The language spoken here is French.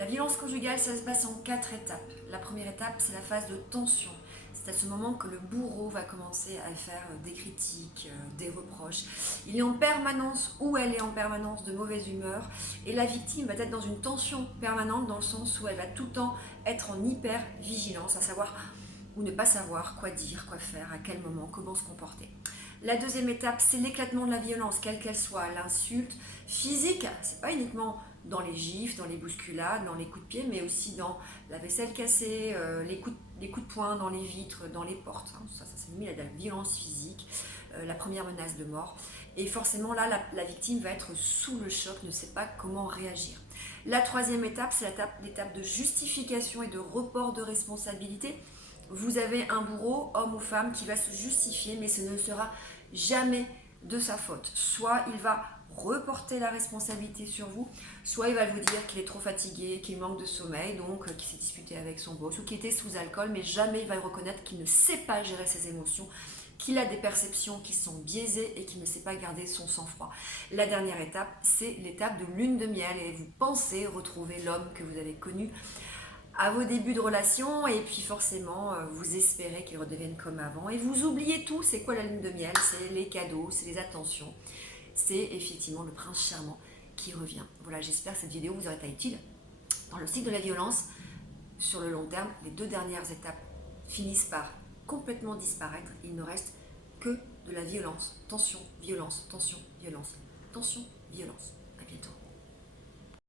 La violence conjugale, ça se passe en 4 étapes. La première étape, c'est la phase de tension. C'est à ce moment que le bourreau va commencer à faire des critiques, des reproches. Il est en permanence, ou elle est en permanence, de mauvaise humeur. Et la victime va être dans une tension permanente, dans le sens où elle va tout le temps être en hyper-vigilance, à savoir ou ne pas savoir quoi dire, quoi faire, à quel moment, comment se comporter. La deuxième étape, c'est l'éclatement de la violence, quelle qu'elle soit, l'insulte physique, c'est pas uniquement dans les gifles, dans les bousculades, dans les coups de pied, mais aussi dans la vaisselle cassée, les coups de poing dans les vitres, dans les portes. Ça c'est mis à de la violence physique, la première menace de mort. Et forcément là, la victime va être sous le choc, ne sait pas comment réagir. La troisième étape, c'est l'étape de justification et de report de responsabilité. Vous avez un bourreau, homme ou femme, qui va se justifier, mais ce ne sera jamais de sa faute. Soit il va reporter la responsabilité sur vous, soit il va vous dire qu'il est trop fatigué, qu'il manque de sommeil, donc qu'il s'est disputé avec son boss ou qu'il était sous alcool, mais jamais il va reconnaître qu'il ne sait pas gérer ses émotions, qu'il a des perceptions qui sont biaisées et qu'il ne sait pas garder son sang-froid. La dernière étape, c'est l'étape de lune de miel et vous pensez retrouver l'homme que vous avez connu à vos débuts de relation et puis forcément vous espérez qu'il redevienne comme avant et vous oubliez tout. C'est quoi la lune de miel? C'est les cadeaux, c'est les attentions, c'est effectivement le prince charmant qui revient. Voilà, j'espère que cette vidéo vous aura été utile. Dans le cycle de la violence, sur le long terme, les 2 dernières étapes finissent par complètement disparaître. Il ne reste que de la violence. Tension, violence, tension, violence, tension, violence.